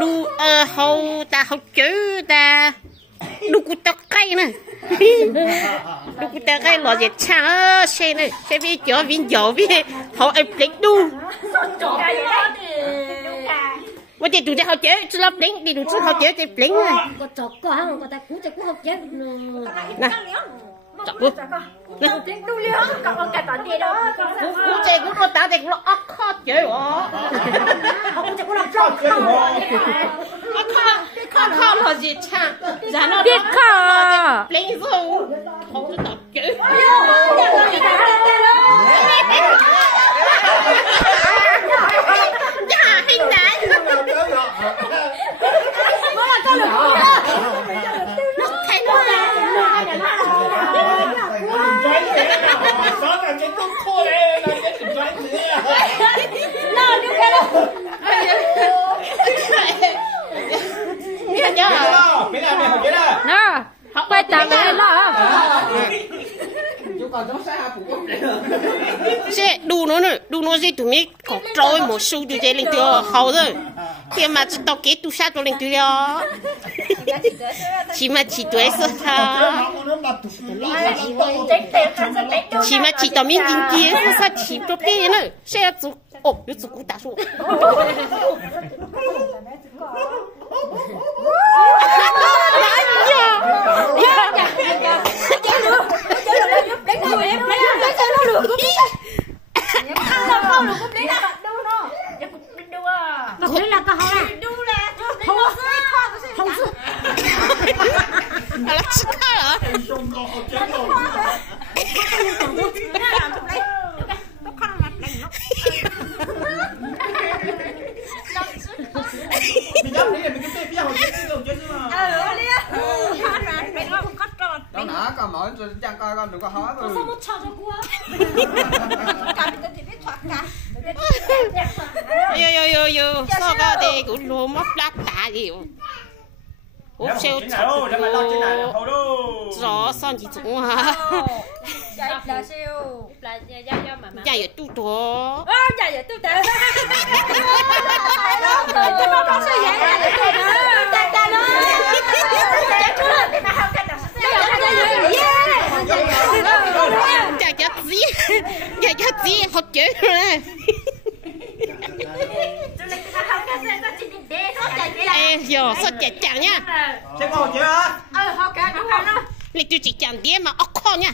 đu hầu ta hầu chữ ta đu cụ ta cây nè đu cụ ta cây lò gì cha xe nè xe vi chở viên dầu vi hầu em đánh đuวันเดียวดูจะเขาเจ๊จะรับเล้งดีดูจะเขาเจ๊จะเล้งเลยก็จอกก็ห้องก็แต่กูจะกูเขาเจ๊นะจอกกูนะดูเลี้ยงกับเอาแต่ตอนเดียวกูเจ๊กูก็ตาเด็กล็อกข้อเจ๊หรอกูจะกูล็อกข้อข้อหล่อจีช่างจานเด็กข้อเล้งสู้เขาจะตอบเจ๊quay tạm lại lo sẽ đủ nó gì tụi mình có trôi một số tụi chơi lên tiêu hậu rồi khi mà chỉ tao kết tụi sát tụi lên tiêu đó chỉ mà chỉ tuổi sơ ha chỉ mà chỉ tao mình kinh tế sơ chỉ cho bé nữa sẽ chụp有只股大树。còn mỗi trang coi con đừng có hói con sao một cho cua yo sao cái đây cũng lùa mất đắt tạ gì ốp xeo rõ son gì cũng hả là siêu là dạ giờ tu tổ dạ giờ tu tổ con sao vậy dạ gì học chữ rồi giờ sao chạy chẳng nha sẽ có học chữ hả học cả đúng không lịch tôi chỉ chẳng đĩa mà ốc kho nha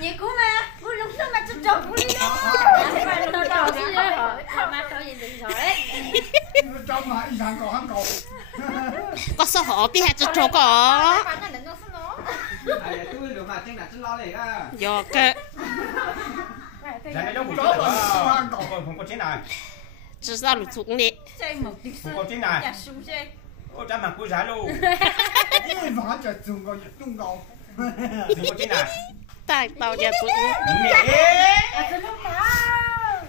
nhị cú mà cú lúc đó mà chụp chụp cú đi tôi đầu chứ mà tôi gì đừng rồi đấy trong mà ý rằng còn cầu có số họ biết hay chụp chụp có tôi được mà trên là trên lo này á giờ cái giờ này đâu cũng có mà không có trên này chỉ sao lụt xuống đi không có trên này ôi cha mà cú giá luôn cái vả chợt dùng có tung cầu không có trên này tại tao giờ tụi mẹ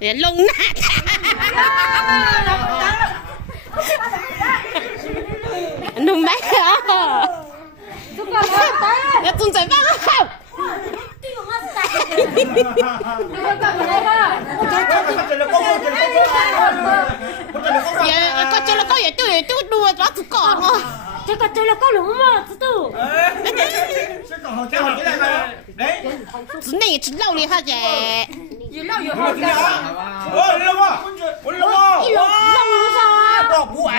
để lông nát nung mấy hả nó tung chạy văng không có chơi là có vậy tôi đùa nó tụi con mà cái con chơi là có lủng mà tụi只那只老厉害的，有老有好干。ôi lâu à ôi lâu à lâu sao bỏ bùa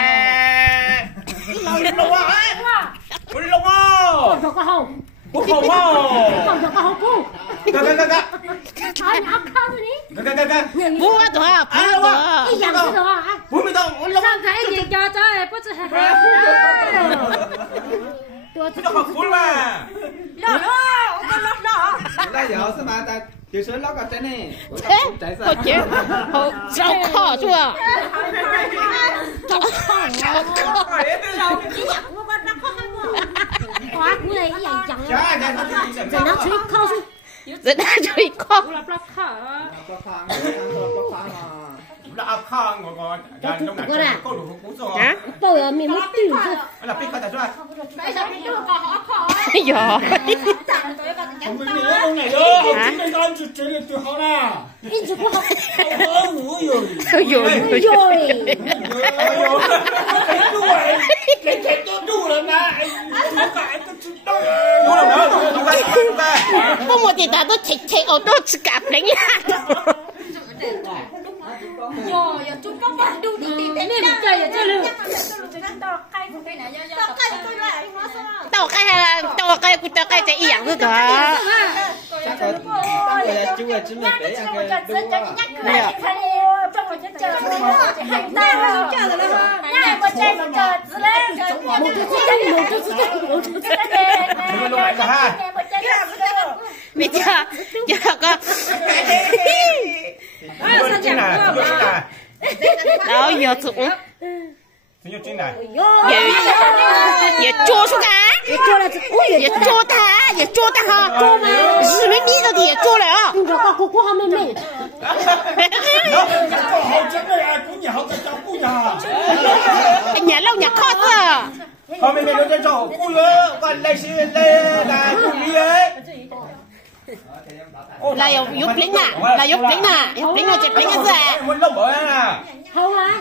lâu à ôi lâu à còn cho cái hậu bố hậu à còn cho cái hậu cũ gà ai áp khao rồi đi gà bố đó à bố đó cái dạng cái đó bố mới đâu ôi lâu sang cái gì cho bố chứ tôi học bố mà lo con lo đây giờ sao mà ta chiều sớm lót ở trên này có chứ hậu rau kho chưa rau chỉ nhặt của con nó khó khăn quá cú này cái dạng chẳng rồi nó chỉ kho rồi đã chơi kho đã khang ngồi lúc nào có đủ cú rồi tôi ở mình mất tiêu rồi là biết cái gì bây giờ mình đưa vào họ khó giờ không biết đâu này đó học chính mình con chuyện chuyện từ họ nè ít chút học rồi không một thì ta tôi chạy ô tô chỉ cạp đánh rồi chúng có bạn đủ tìm đến đây chơi chơi luôn tao cái của tao cái ý dạng đó chú là chính mình để ăn cái bây giờ có đó giờ tụi也捉出它，也捉了，也捉它，也捉它哈，捉吗？日没逼到的也捉了啊！你这个姑姑还没没。好真的呀，姑娘好在找姑娘。nhà lâu nhà khó cơ. Hôm nay nó cho cháu cô nhớ, còn đây xin đây là cô đi ấy. Là dục lính à, là dục lính à, dục lính là chụp lính cái gì? Muốn lông bỏi à? Không á.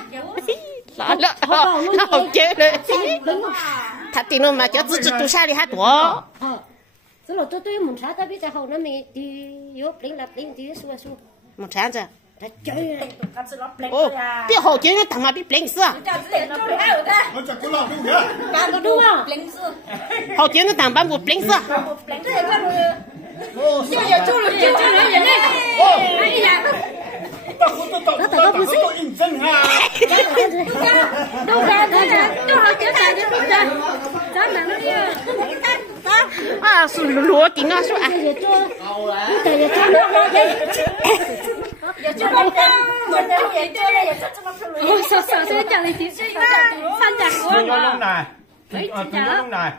Nó không chơi nữa. Thật thì nó mà cho tự tu sa đi hát tổ. Tức là tôi muốn sát ta biết sao nó mình đi dục lính lập lính đi xua xua. Một sáng giờ. Chơi. Ô, biết hồ chơi nó thằng mà biết lính xưa. Nó chắc cũng làm đúng nhá. Có đúng không? Hồ chơi nó thằng bán một lính xưa. Nó có bút xích in dân ha. Đâu ra thế là đâu học chữ này chứ không ra. Đó là nó đi. À, lúa tí nó xuống à. Giờ cho. Giờ cho nó đây. Giờ cho nó mình đâu vậy cho đây giờ cho nó luôn. Ôi sao sao sẽ chẳng đi tí xí. San chẳng của. Tôi nhớ lúc này. Tôi nhớ lúc này.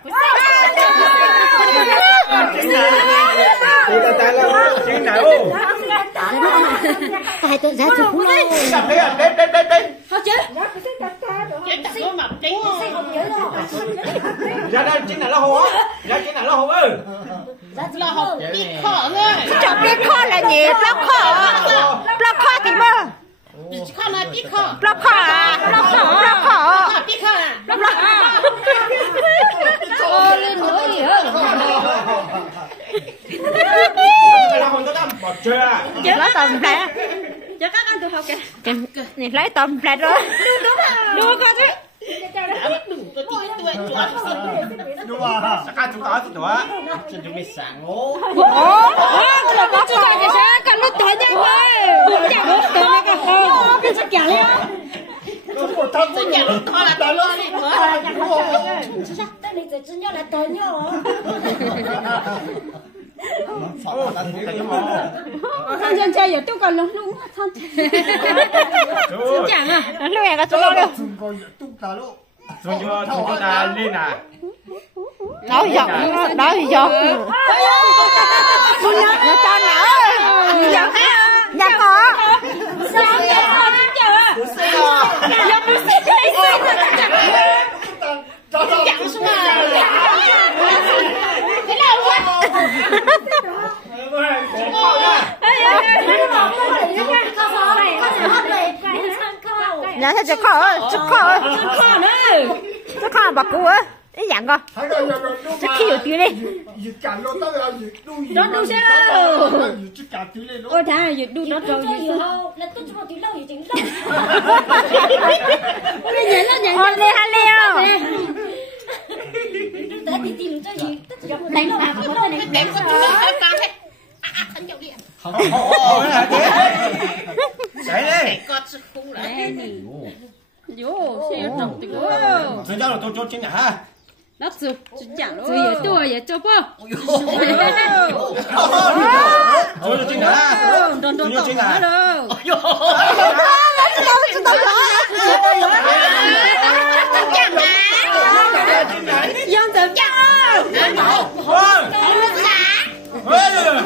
Tôi ta là chính này ô. Phải tôi ra chụp luôn. Đây. Thôi chứ. Chết nó mà đánh. Ra đây chính này là hồ á. Ra chính này là hồ ơi. Là hồ biết khó thôi. Chẳng biết khó là gì, block khó. Block khó thì mơ. Chỉ khó là biết khó. Block khó à? Block khó. Biết khó à? Block khó. Ô lên nữa gì hả? Là hồ tôi đang bỏ chơi à? Lấy tầm ra. Cho các anh tụi học kìa. Lấy tầm ra rồi. Đua con chứ. Đúng à? Sao chúng ta thì đó? Chúng tôi sáng ngố. Cái là có chú tài thì sao? Còn nó tới nhau ơi. Chẳng có tới nó cả không. Cái chắc chắn nhá. Tôi nhà lúc đó là tới luôn đi. Tới đây rồi chúng nhau là tới nhau. Thằng dân chơi giờ tôi còn lúng lúng thằng. Chẳng à. Lúc này có chú lo đâu. Chúng ta lên à. Đó thì giọt. Cô nhớ nó cho nữa. Giọt hả? Dạ có. Sao vậy? Dạ bố xí thấy chẳng xuống à. Thế nào quá. Nhà thế chắc khó bà cụ á. Ý dạng con. Chắc khi ở dưới đi. Nó đu xe đâu. Ôi thà là đu nó trâu gì sao? Là tôi cho tí lâu gì chính lâu. Nó nhảy. Hôn đi không? Tới tí tìm cho gì? Đánh nó làm có cái này. Đánh con chú hơi con thế. Thân dầu điện. Đấy đi. Con sẽ không lại. Yo, xe nó tí quá. Chúng ta là tôi cho chính nhà ha. Nó sụp, chẳng rồi giờ tôi giờ cho bơ. Tôi cho chính nhà. Đòn chính nhà đâu. Dân tự chắc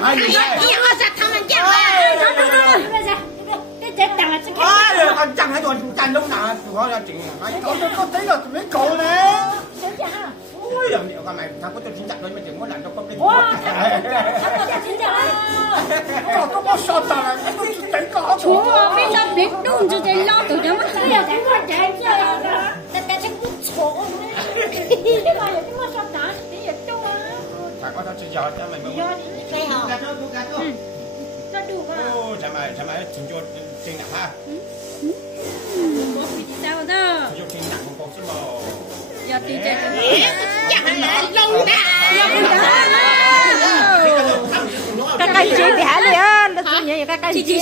Hãy subscribe cho kênh Ghiền Mì Gõ để không bỏ lỡ những video hấp dẫn. Anh chăn hãy rồi chăn lúc nào tụi nó ra chuyện này có tí là tụi mấy cậu nè. Ôi làm điệu con mày thằng có tôi xin chặt thôi mà chừng có làm cho con cái. Có có sao ta là tôi tỉnh có. Chúa bây giờ biết đúng cho thế lo tụi nó mất cái là cái quan trọng chứ. Ta chắc cũng chỗ. Cái mà cái mà sao ta thì vậy đâu á. Phải có tao chỉ giờ cho mày mới. Đây hả? Gạt thôi. Nó đủ à. Ô, chả mày chừng cho trên nặng ha. Sao đó? Chừng trên nặng một con xin bò. Giờ thì chơi Chẳng là lâu các cái chị thì hả liền á, nó chỉ nhớ các cái chị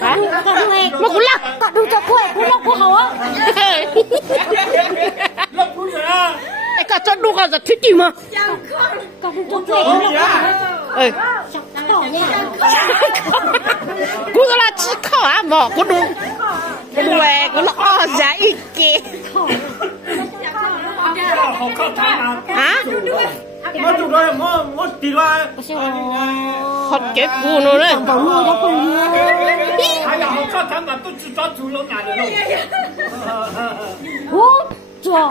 hả? Nó cũng lắc, cọ đừng cho quay, cũng lắc của hầu á. Lắc của gì? Cái cả cho đu cả giật thuyết gì mà. cọ đừng cho quay. Cú là chỉ khó à mà, cú đu. Cú đu về, cú lo giá ít kì. Hả? Nó chụp rồi, nó tì ra. Hot cái cú nó đấy. Ai là học các thằng mà tôi chỉ cho chủ lâu nhà rồi đâu. Chúa.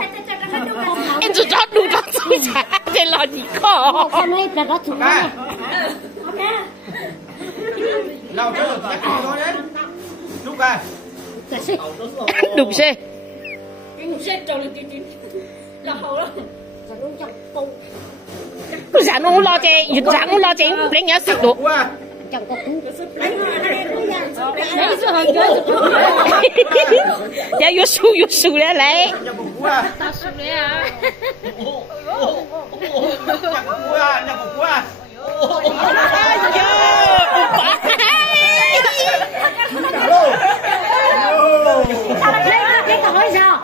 Em chỉ cho đu cho tôi chả để lo gì khó. Con ấy là nó chủ này. Nào cho được chắc thôi đấy. Lúc à. Đúng xe. Dạ nó lo chè, dạ nó lo chè, lấy nhớ sực được. Chẳng có cú. Dạ vô su lấy lấy. Tao xuống đấy à. Cái hỏi sao?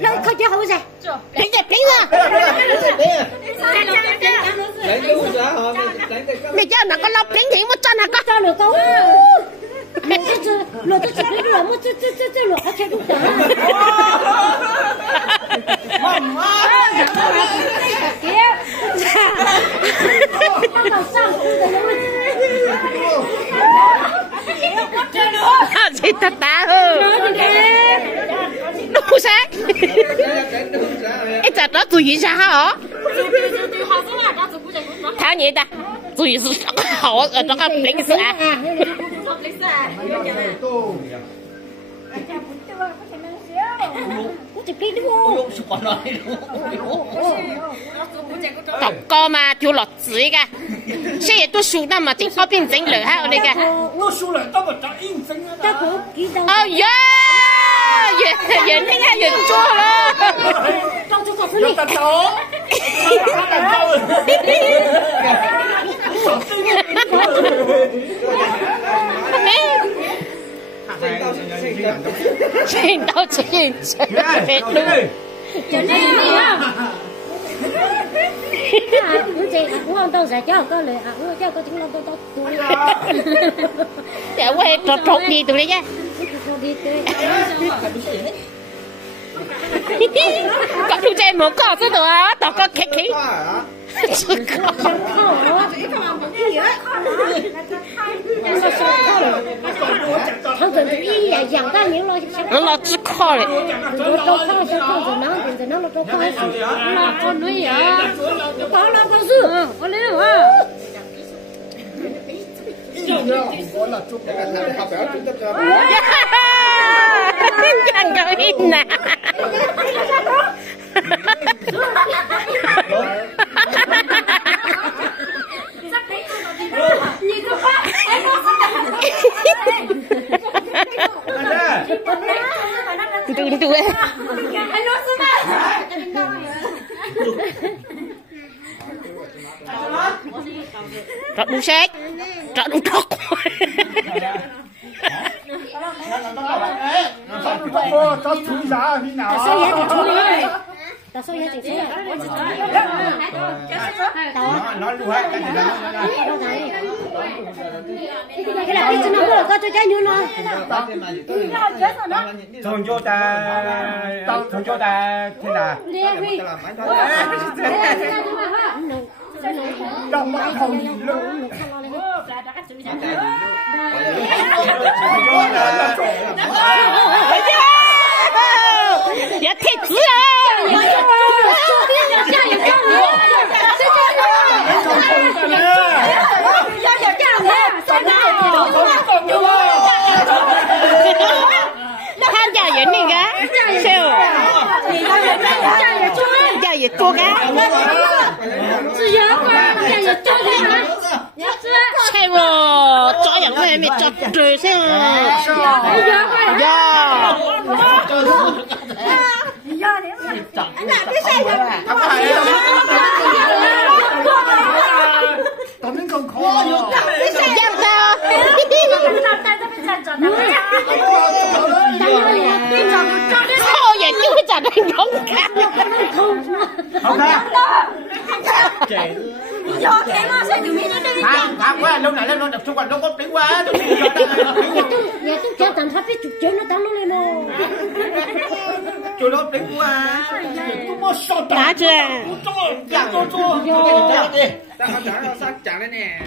Nó không chơi không sao? Đánh ra. Mày cho nó có lọc đánh thì một chân hả có? Cho được không? Lột tôi chụp cái lửa một chút lột nó chơi đúng cả. Kia. Không làm sao? Chị ta ta hơn. Đâu sáng. Ê chả đó tụi gì sao hả? Thảo nhỉ ta? Tụi gì hả? Ở trong cái lính sự à? Đọc co mà thiếu lọt dưới cả. Xe tôi xuống đó mà chỉ có bên dính lửa ha ở đây cả. Nó xuống lại tao mà trả in dính á. Tao cũng kỹ đâu. Oh yeah! Vậy thế này vậy chua đó. Trong chỗ xử lý. Chuyện đâu chuyện chết luôn. Chuyện này gì á? Cũng chị cũng không đâu sẽ cho có lời cho có tiếng đâu tôi. Để quay trột đi tụi đấy nhá. Có chú chơi một có chứ nữa, tao có khách khí. Không cần ý dạng ta những lo nó chỉ khó đấy. Đâu khó chứ không cần nó đâu khó. Nó con nuôi à? Có nó có dư. Có lấy được à? Chẳng có ít nè. Tunggu. Trot đu xét, trot đu trot. Tao chú giá khi nào? Sao vậy thì chú đi. Tao sao vậy thì chú. Nó lưu hết cái gì đó. Cái là cái nó có cho trái như nó. Thường cho ta thế nào? Trong mắt không gì luôn. Dạ thiệt dữ à. Than chào vậy mình á. Sao? Chào vậy cô cá. Sao mà cho những người mình chọc trời sao? Tao đến không khó. Giang sao? Sao vậy chứ cái trả lời không cả. Không ra. Thằng quá lúc này nó đập xung quanh nó có tiếng quá. Dạ tôi kéo tầm thấp cái chụp chén nó tao nó lên rồi. Chú nó tiếng quá. Cũng có sao Đã chưa? Chẳng có chua. Tao không trả đâu, sao trả đây nè.